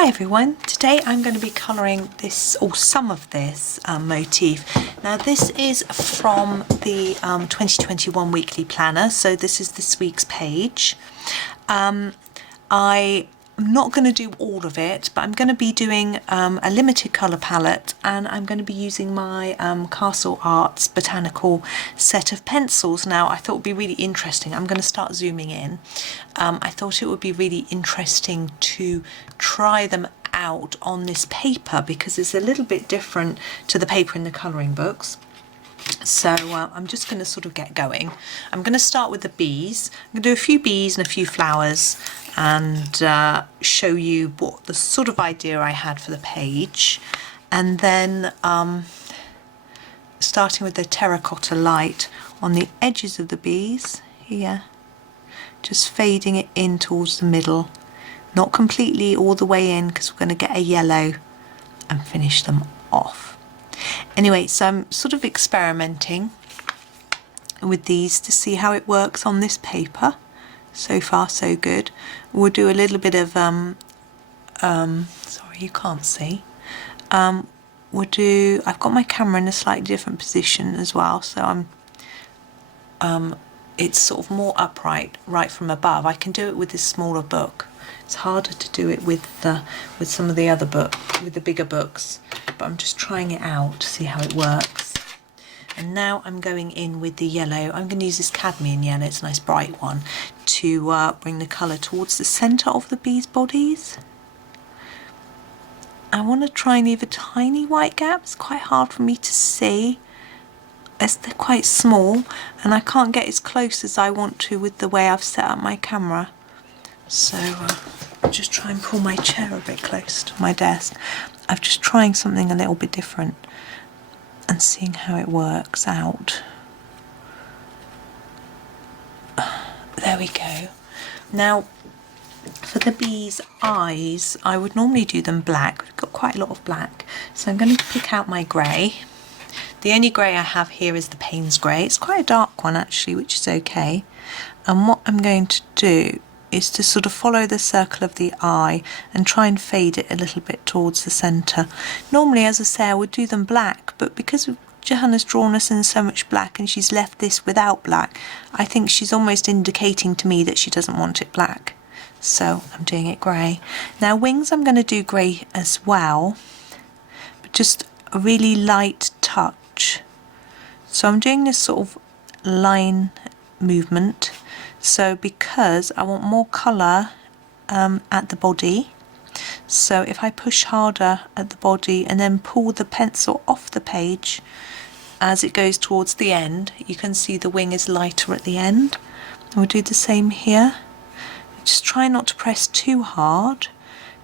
Hi everyone, today I'm going to be colouring this, or some of this motif. Now this is from the 2021 weekly planner, so this is this week's page. I'm not going to do all of it, but I'm going to be doing a limited colour palette, and I'm going to be using my Castle Arts Botanical set of pencils. Now I thought it would be really interesting, I'm going to start zooming in. I thought it would be really interesting to try them out on this paper because it's a little bit different to the paper in the colouring books. So I'm just going to sort of get going. I'm going to start with the bees. I'm going to do a few bees and a few flowers and show you what the sort of idea I had for the page, and then starting with the Terracotta Light on the edges of the bees here, just fading it in towards the middle, not completely all the way in because we're going to get a yellow and finish them off. Anyway, so I'm sort of experimenting with these to see how it works on this paper. So far so good. We'll do a little bit of sorry you can't see, I've got my camera in a slightly different position as well, so it's sort of more upright right from above. I can do it with this smaller book. It's harder to do it with some of the other with the bigger books, but I'm just trying it out to see how it works. And now I'm going in with the yellow. I'm going to use this Cadmium Yellow, it's a nice bright one, to bring the colour towards the centre of the bees' bodies. I want to try and leave a tiny white gap. It's quite hard for me to see as they're quite small and I can't get as close as I want to with the way I've set up my camera. So I'll just try and pull my chair a bit close to my desk. I'm just trying something a little bit different and seeing how it works out. There we go. Now for the bees' eyes, I would normally do them black. We've got quite a lot of black, so I'm going to pick out my grey. The only grey I have here is the Payne's grey. It's quite a dark one actually, which is okay. And what I'm going to do is to sort of follow the circle of the eye and try and fade it a little bit towards the centre. Normally, as I say, I would do them black, but because Johanna's drawn us in so much black and she's left this without black, I think she's almost indicating to me that she doesn't want it black. So I'm doing it grey. Now wings I'm going to do grey as well, but just a really light touch. So I'm doing this sort of line movement. So because I want more colour at the body, so if I push harder at the body and then pull the pencil off the page as it goes towards the end, you can see the wing is lighter at the end. And we'll do the same here. Just try not to press too hard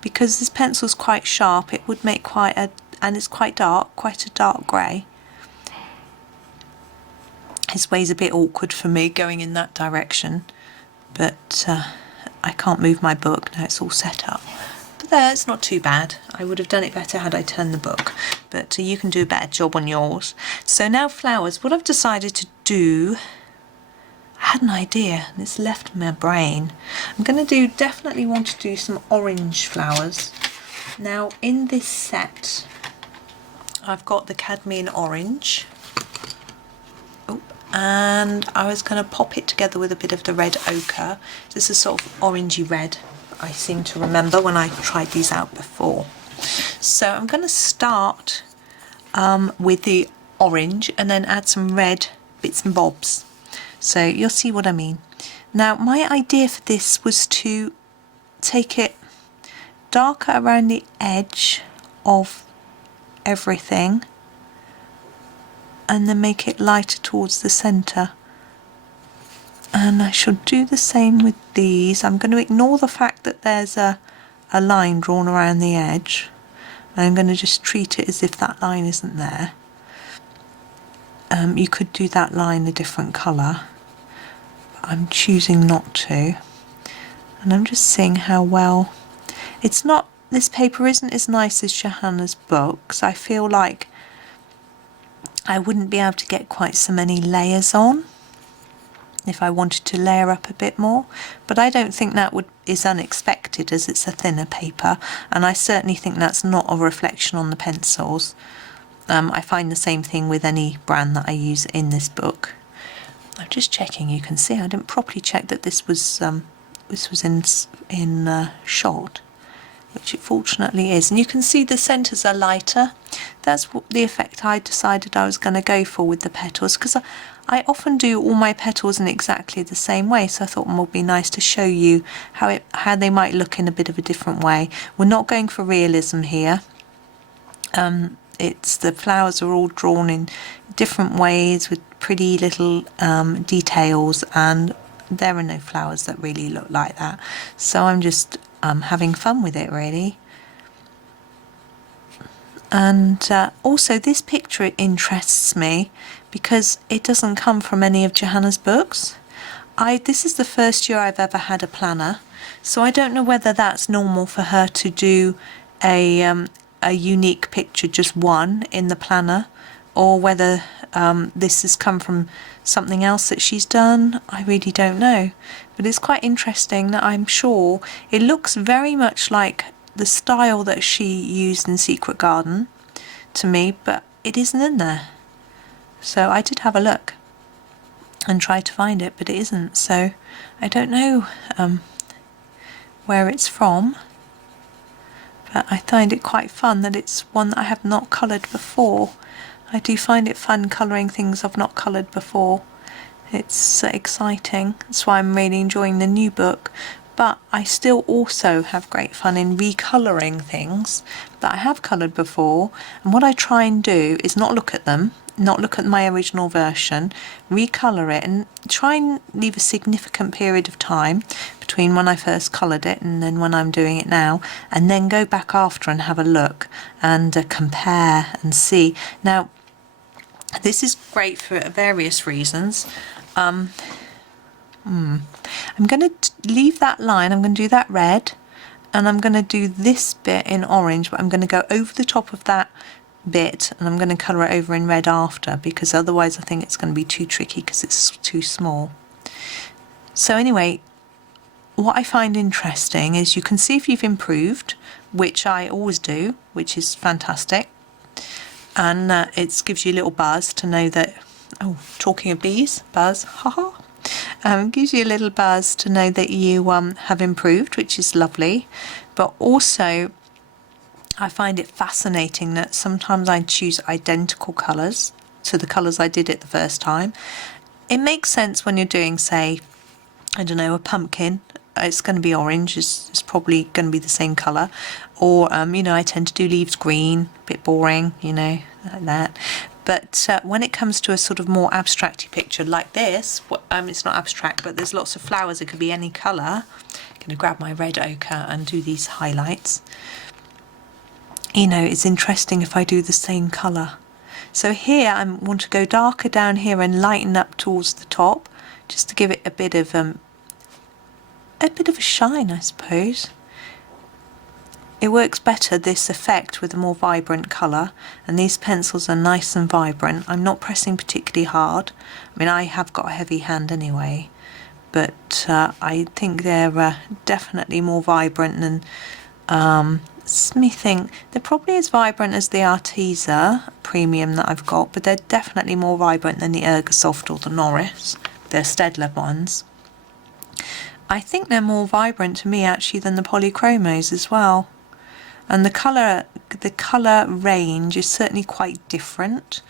because this pencil is quite sharp. It would make quite a, and it's quite a dark grey. This way's a bit awkward for me going in that direction, but I can't move my book now, it's all set up. But there, it's not too bad. I would have done it better had I turned the book, but you can do a better job on yours. So now flowers, what I've decided to do, I had an idea and it's left my brain. I'm going to definitely want to do some orange flowers. Now in this set I've got the Cadmium Orange, and I was going to pop it together with a bit of the red ochre. This is sort of orangey red, I seem to remember when I tried these out before. So I'm going to start with the orange and then add some red bits and bobs. So you'll see what I mean. Now my idea for this was to take it darker around the edge of everything and then make it lighter towards the centre. And I should do the same with these. I'm going to ignore the fact that there's a line drawn around the edge. I'm going to just treat it as if that line isn't there. You could do that line a different colour, but I'm choosing not to. And I'm just seeing how well it's not. This paper isn't as nice as Johanna's books. I feel like I wouldn't be able to get quite so many layers on. if I wanted to layer up a bit more, but I don't think that is unexpected, as it's a thinner paper, and I certainly think that's not a reflection on the pencils. I find the same thing with any brand that I use in this book. I'm just checking, you can see I didn't properly check that this was in shot, which it fortunately is, and you can see the centres are lighter. That's what the effect I decided I was going to go for with the petals, because I often do all my petals in exactly the same way, so I thought it would be nice to show you how they might look in a bit of a different way. We're not going for realism here. It's the flowers are all drawn in different ways with pretty little details, and there are no flowers that really look like that, so I'm just having fun with it really. And also this picture interests me because it doesn't come from any of Johanna's books. This is the first year I've ever had a planner, so I don't know whether that's normal for her to do a unique picture, just one in the planner, or whether this has come from something else that she's done. I really don't know, but it's quite interesting that I'm sure it looks very much like the style that she used in Secret Garden to me, but it isn't in there. So I did have a look and try to find it, but it isn't, so I don't know where it's from. But I find it quite fun that it's one that I have not coloured before. I do find it fun colouring things I've not coloured before. It's exciting. That's why I'm really enjoying the new book. But I still also have great fun in recolouring things that I have coloured before. And what I try and do is not look at them, not look at my original version, recolour it, and try and leave a significant period of time between when I first coloured it and then when I'm doing it now, and then go back after and have a look and compare and see. Now, this is great for various reasons. I'm going to leave that line, I'm going to do that red, and I'm going to do this bit in orange, but I'm going to go over the top of that bit and I'm going to colour it over in red after, because otherwise I think it's going to be too tricky because it's too small. So anyway, what I find interesting is you can see if you've improved, which I always do, which is fantastic, and it gives you a little buzz to know that, oh, talking of bees, buzz, haha. Gives you a little buzz to know that you have improved, which is lovely. But also I find it fascinating that sometimes I choose identical colours to the colours I did it the first time. It makes sense when you're doing, say, I don't know, a pumpkin. It's going to be orange, it's probably going to be the same colour. Or, you know, I tend to do leaves green, a bit boring, you know, like that. But when it comes to a sort of more abstract picture like this, it's not abstract, but there's lots of flowers, it could be any colour. I'm going to grab my red ochre and do these highlights. You know, it's interesting if I do the same colour. So here I want to go darker down here and lighten up towards the top, just to give it a bit of a shine, I suppose. It works better, this effect, with a more vibrant colour, and these pencils are nice and vibrant. I'm not pressing particularly hard. I mean, I have got a heavy hand anyway, but I think they're definitely more vibrant than, let me think, they're probably as vibrant as the Arteza Premium that I've got, but they're definitely more vibrant than the Ergosoft or the Noris. They're Staedtler ones. I think they're more vibrant to me actually than the polychromos as well. And the colour range is certainly quite different.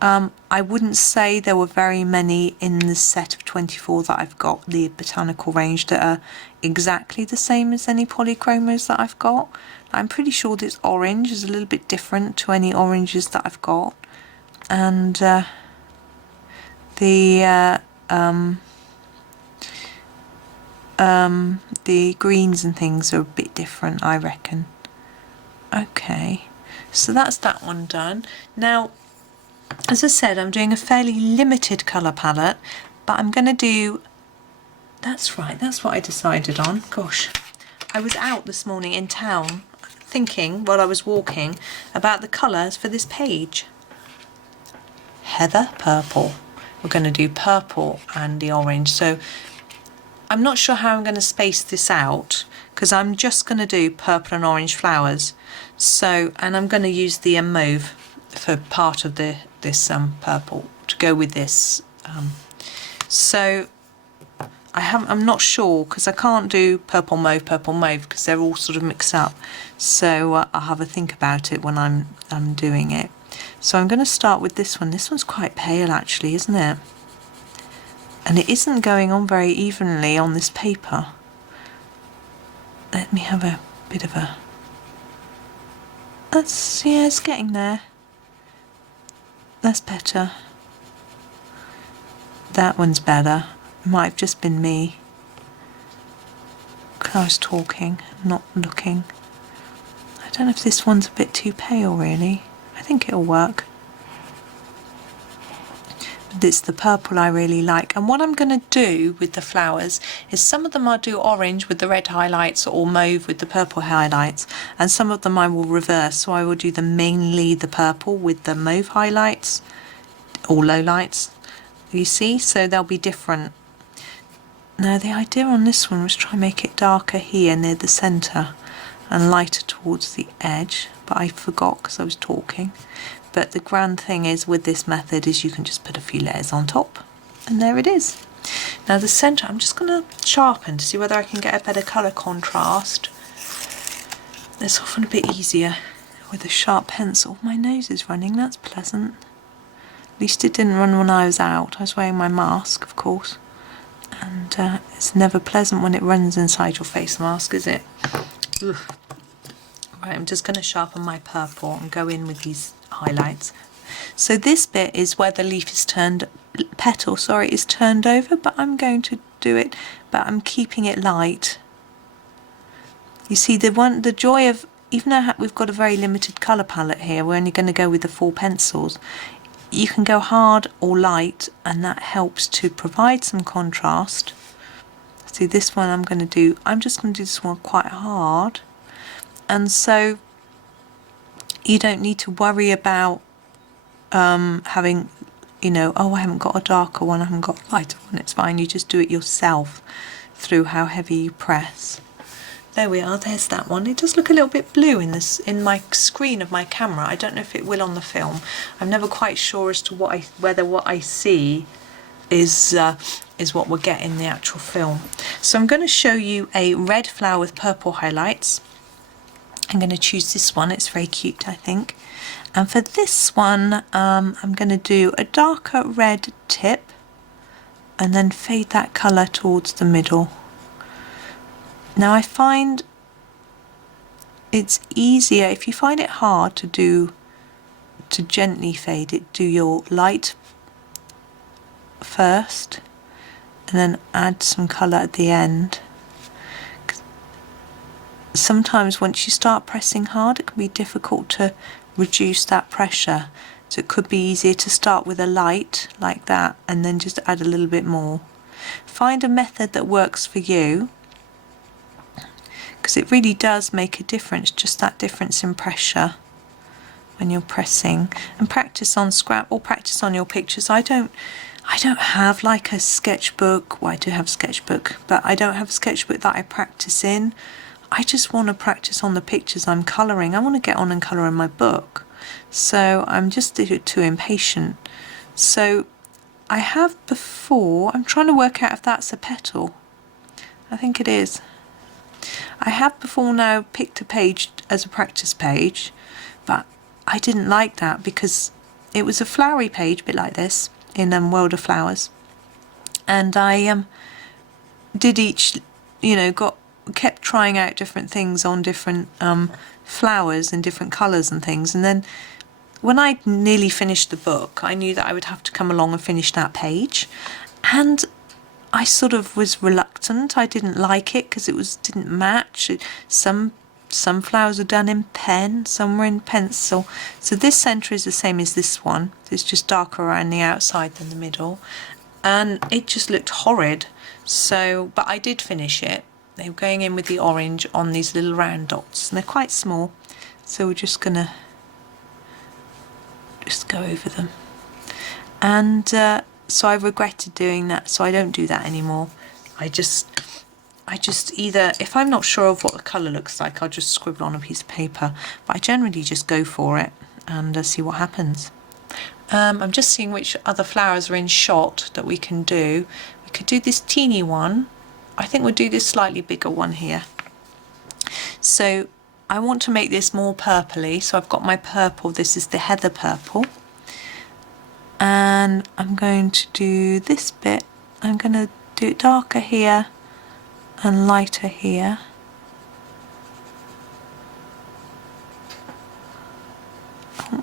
I wouldn't say there were very many in the set of 24 that I've got, the Botanical range, that are exactly the same as any polychromos that I've got. I'm pretty sure this orange is a little bit different to any oranges that I've got. And the greens and things are a bit different, I reckon. Okay, so that's that one done. Now, as I said, I'm doing a fairly limited colour palette, but I'm going to do, that's right, that's what I decided on. Gosh, I was out this morning in town thinking while I was walking about the colours for this page. Heather purple. we're going to do purple and the orange. So I'm not sure how I'm going to space this out, because I'm just going to do purple and orange flowers. So, and I'm going to use the mauve for part of this purple to go with this. So I'm not sure, because I can't do purple mauve because they're all sort of mixed up. So I'll have a think about it when I'm doing it. So I'm going to start with this one. This one's quite pale actually, isn't it? And it isn't going on very evenly on this paper. Let me have a bit of a... yeah, it's getting there. That's better. That one's better. It might have just been me. I was talking, not looking. I don't know if this one's a bit too pale really. I think it'll work. It's the purple I really like. And what I'm going to do with the flowers is some of them I'll do orange with the red highlights or mauve with the purple highlights, and some of them I will reverse. So I will do mainly the purple with the mauve highlights or lowlights, you see, so they'll be different. Now the idea on this one was try and make it darker here near the centre and lighter towards the edge, but I forgot because I was talking. But the grand thing is with this method is you can just put a few layers on top, and there it is. Now the centre, I'm just going to sharpen to see whether I can get a better colour contrast. It's often a bit easier with a sharp pencil. My nose is running, that's pleasant. At least it didn't run when I was out. I was wearing my mask, of course. And it's never pleasant when it runs inside your face mask, is it? Ugh. Right, I'm just going to sharpen my purple and go in with these highlights. So this bit is where the leaf is turned, petal, sorry, is turned over, but I'm going to do it, but I'm keeping it light. You see, the joy of, even though we've got a very limited colour palette here, we're only going to go with the 4 pencils. You can go hard or light, and that helps to provide some contrast. See, this one I'm just going to do this one quite hard. And so you don't need to worry about having, you know, oh, I haven't got a darker one, I haven't got a lighter one. It's fine, you just do it yourself through how heavy you press. There we are, there's that one. It does look a little bit blue in my screen of my camera. I don't know if it will on the film. I'm never quite sure as to whether what I see is what we'll get in the actual film. So I'm going to show you a red flower with purple highlights. I'm going to choose this one, it's very cute I think. And for this one I'm going to do a darker red tip and then fade that colour towards the middle. Now I find it's easier, if you find it hard to gently fade it, do your light first and then add some colour at the end. Sometimes once you start pressing hard it can be difficult to reduce that pressure, so it could be easier to start with a light like that and then just add a little bit more. Find a method that works for you, because it really does make a difference, just that difference in pressure when you're pressing. And practice on scrap or practice on your pictures. I don't have like a sketchbook. Well, I do have a sketchbook, but I don't have a sketchbook that I practice in. I just want to practice on the pictures I'm colouring. I want to get on and colour in my book. So I'm just too impatient. So I have before, I'm trying to work out if that's a petal. I think it is. I have before now picked a page as a practice page, but I didn't like that because it was a flowery page, a bit like this, in World of Flowers. And I did each, you know, kept trying out different things on different flowers and different colours and things, and then when I nearly finished the book I knew that I would have to come along and finish that page, and I sort of was reluctant. I didn't like it because it didn't match. Some flowers are done in pen, some were in pencil. So this centre is the same as this one. It's just darker around the outside than the middle, and it just looked horrid. So, but I did finish it. They were going in with the orange on these little round dots, and they're quite small, so we're just going to just go over them. And so I regretted doing that, so I don't do that anymore. I just either, if I'm not sure of what the colour looks like, I'll just scribble on a piece of paper, but I generally just go for it and see what happens. I'm just seeing which other flowers are in shot that we can do. We could do this teeny one. I think we'll do this slightly bigger one here. So I want to make this more purpley, so I've got my purple. This is the heather purple. And I'm going to do this bit. I'm going to do it darker here and lighter here. There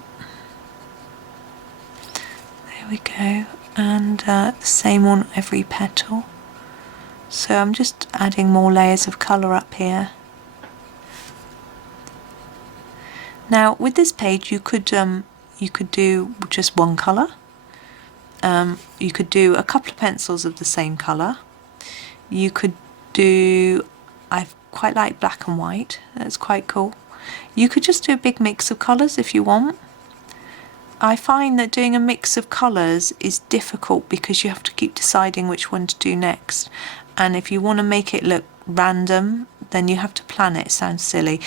we go. And the same on every petal. So I'm just adding more layers of colour up here. Now with this page you could do just one colour. You could do a couple of pencils of the same colour. You could do, I quite like black and white, that's quite cool. You could just do a big mix of colours if you want. I find that doing a mix of colours is difficult because you have to keep deciding which one to do next. And if you want to make it look random, then you have to plan it. It sounds silly.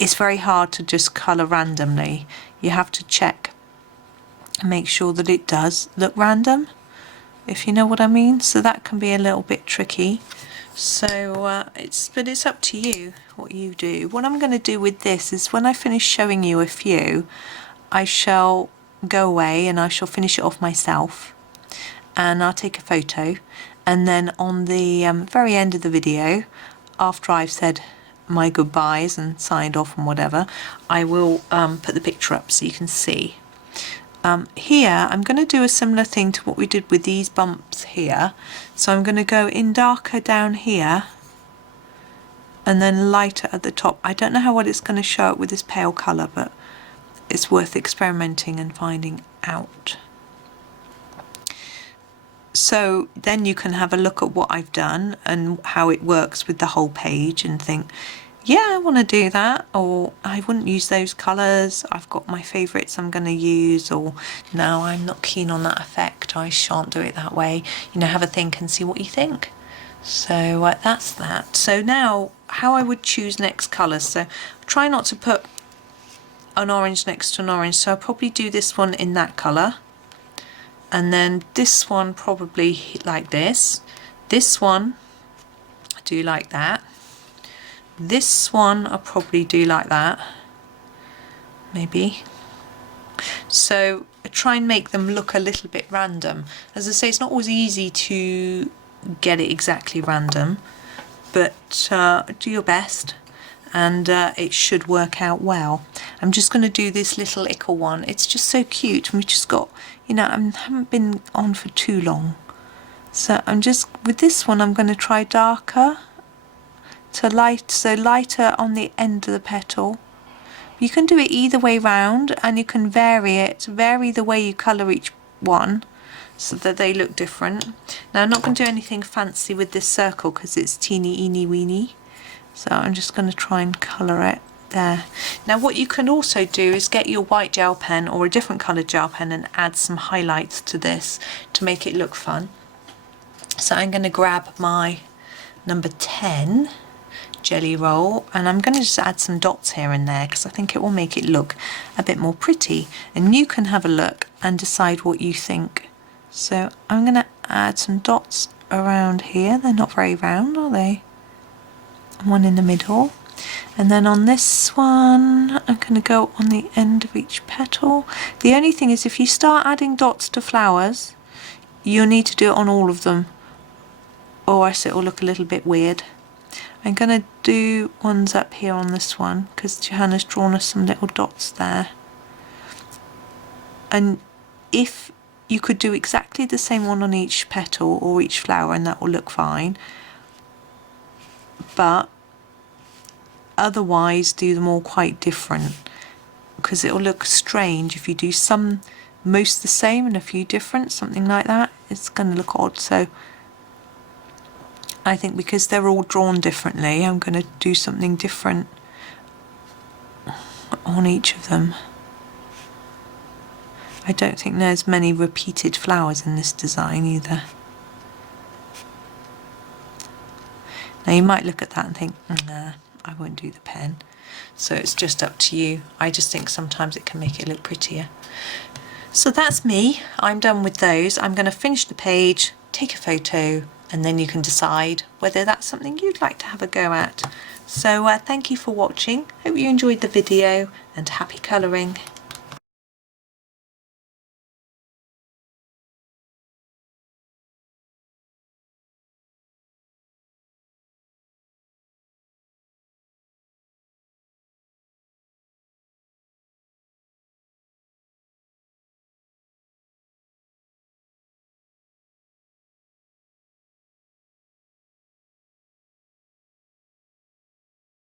It's very hard to just colour randomly. You have to check and make sure that it does look random, if you know what I mean. So that can be a little bit tricky. So but it's up to you what you do. What I'm going to do with this is when I finish showing you a few, I shall go away and I shall finish it off myself, and I'll take a photo, and then on the very end of the video, after I've said my goodbyes and signed off and whatever, I will put the picture up so you can see. Here I'm going to do a similar thing to what we did with these bumps here. So I'm going to go in darker down here and then lighter at the top. I don't know how well it's going to show up with this pale colour, but it's worth experimenting and finding out. So then you can have a look at what I've done and how it works with the whole page and think, yeah, I want to do that, or I wouldn't use those colours, I've got my favourites I'm going to use, or no, I'm not keen on that effect, I shan't do it that way. You know, have a think and see what you think. So that's that. So now how I would choose next colours. So try not to put an orange next to an orange, so I'll probably do this one in that colour, and then this one probably like this. This one I do like that. This one I'll probably do like that, maybe. So I try and make them look a little bit random. As I say, it's not always easy to get it exactly random, but do your best and it should work out well. I'm just going to do this little ickle one. It's just so cute, and we just got, you know, I haven't been on for too long. So I'm just, with this one I'm going to try darker to light, so lighter on the end of the petal. You can do it either way round, and you can vary the way you colour each one so that they look different. Now I'm not going to do anything fancy with this circle because it's teeny eeny weeny, so I'm just going to try and colour it there. Now what you can also do is get your white gel pen or a different coloured gel pen and add some highlights to this to make it look fun. So I'm going to grab my number 10 jelly roll, and I'm going to just add some dots here and there because I think it will make it look a bit more pretty, and you can have a look and decide what you think. So I'm going to add some dots around here. They're not very round, are they? One in the middle, and then on this one I'm going to go on the end of each petal. The only thing is, if you start adding dots to flowers, you'll need to do it on all of them, or else it will look a little bit weird. I'm going to do ones up here on this one because Johanna's drawn us some little dots there. And if you could do exactly the same one on each petal or each flower, and that will look fine. But otherwise do them all quite different, because it will look strange if you do some most the same and a few different, something like that. It's going to look odd. So I think because they're all drawn differently, I'm going to do something different on each of them. I don't think there's many repeated flowers in this design either. Now you might look at that and think, nah, I won't do the pen. So it's just up to you. I just think sometimes it can make it look prettier. So that's me. I'm done with those. I'm going to finish the page, take a photo, and then you can decide whether that's something you'd like to have a go at. So thank you for watching. Hope you enjoyed the video and happy colouring.